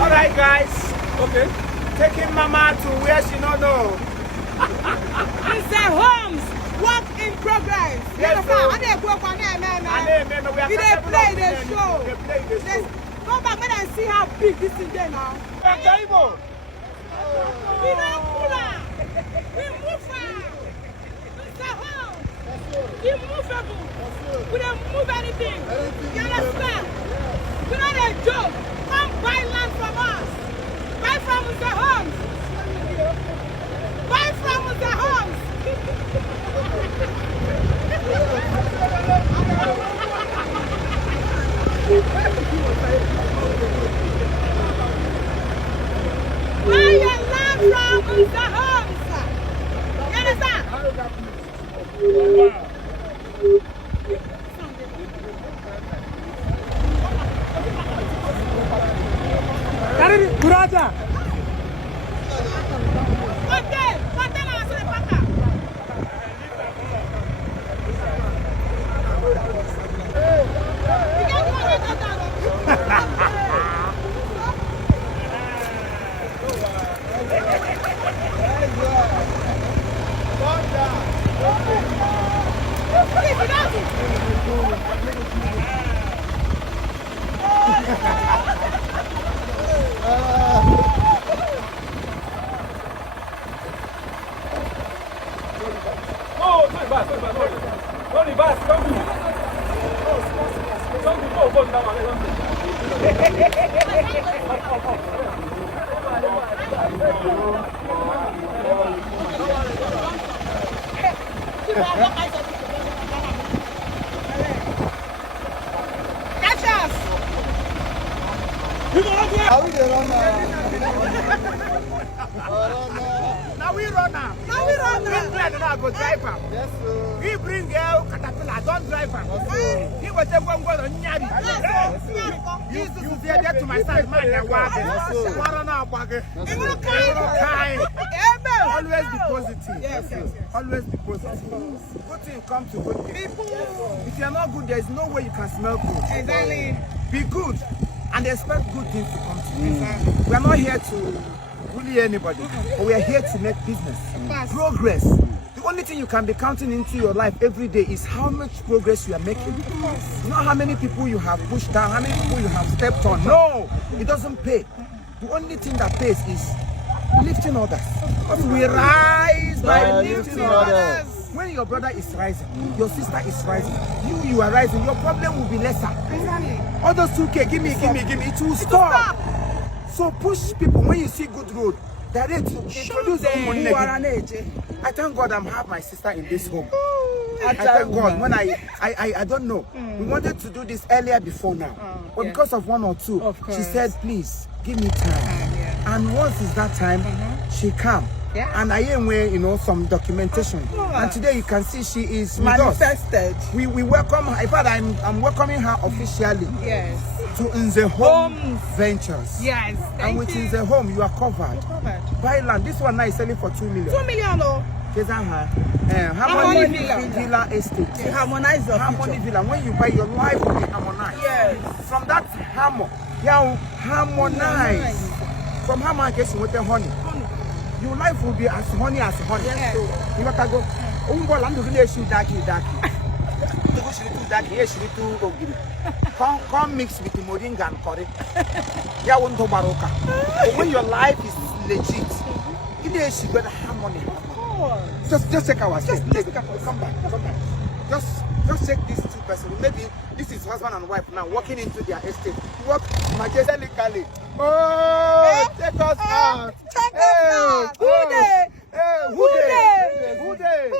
All right, guys. Okay. Taking Mama to where she don't know. Mr. Holmes, work in progress. Yes, sir. We dey play the show. Go back and see how big this is there now. Imo. We don't pull out. We move fast. Mr. Holmes, immovable. We don't move anything. You understand? We're not a joke. Come buy land from us. Buy from Mr. Holmes. Buy from Mr. Holmes. Buy your land from Mr. Holmes. You understand? Kurata. Now we run now. I go drive him. Yes, sir. He bring girl caterpillar, don't drive him. He was a one go on Nyari. You used to say that to my son, man, that wagon. Always be positive. Yes. Always be positive. Good thing come to good people. If you're not good, there's no way you can smell good. Exactly. Be good and expect good things to come to you. We are not here to bully anybody, but we are here to make business. Progress. The only thing you can be counting into your life every day is how much progress you are making. Not how many people you have pushed down, how many people you have stepped on. No, it doesn't pay. The only thing that pays is lifting others. We rise by lifting others. When your brother is rising, your sister is rising, you are rising, your problem will be lesser. Exactly. All those 2K, give me, it will stop. So push people when you see good road. Direct, introduce them. I thank God I'm have my sister in this home. I thank God. When I don't know. We wanted to do this earlier before now. But because of one or two, she said, please, give me time. And once it's that time, she come. Yeah. And I am wearing, some documentation. And today you can see she is manifested. With us. We welcome her. In fact, I'm welcoming her officially. Yes. To Nze Home Ventures. Yes. And with Nze Home, you are covered. Buy land. This one now is selling for 2 million. 2 million, oh. Harmony Villa Estate. To harmonize your Harmony Villa. When you buy, your life will be harmonized. Yes. From that harmonize. From harmonize with the honey. Your life will be as honey as honey. Yes. You got to go. Come mix with the moringa and curry. When your life is legit, it is got harmony. Just take our step. Come back. Just take these two persons. Maybe this is husband and wife now walking into their estate. Walk majestically. Oh, take us out. Who dey? Who dey?